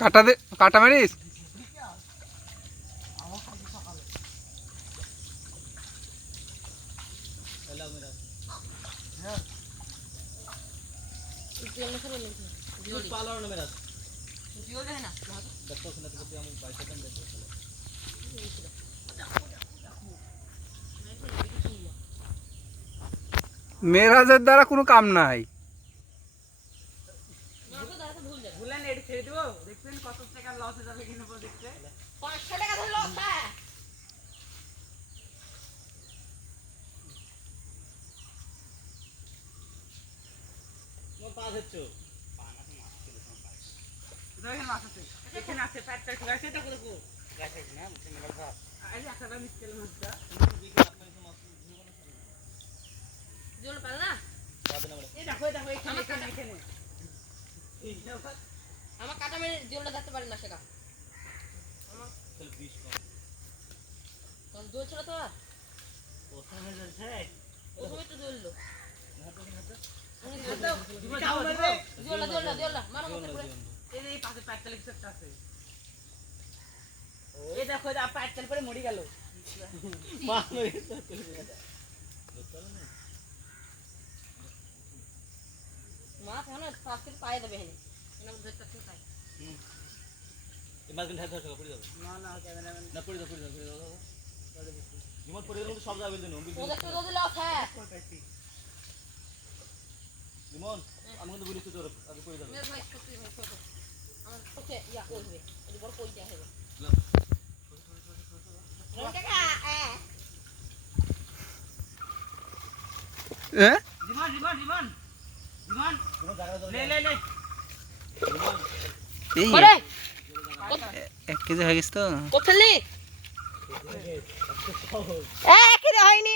কাটা দে, কাটা মারিস। মেরাজের দ্বারা কোনো কাম নাই। আমার কাটা মেরে জলটা ধরতে পারি না সেটা জল ছিল তো আর প্রথমে তো জ্বললো জলটা মারো মতো করে এই পাশে প্যাটটালে কিছু একটা আছে এই দেখো প্যাটটাল করে মরে গেল মা থানা পাশে পায়ে দেবে হেনে এনা ধরতে তো তাই এই মাছ কিন্তু ধরে পড়ে যাবে না ক্যামেরাম্যান না পড়ে যাবে রিমোট পড়ে গেলে সব যাবে দেন ওদের তো যদি লস হ্যাঁ রিমোট আমি কিন্তু বলি তো তোর আগে পড়ে যাবে ভাই সত্যি ভাই ছোট আমার ওকে ইয়া করবে এই বড় কই দেয়া হবে রিমন লে 1 কেজি হয়ে গেছে তো। কোথালি 1 কেজি হয়নি।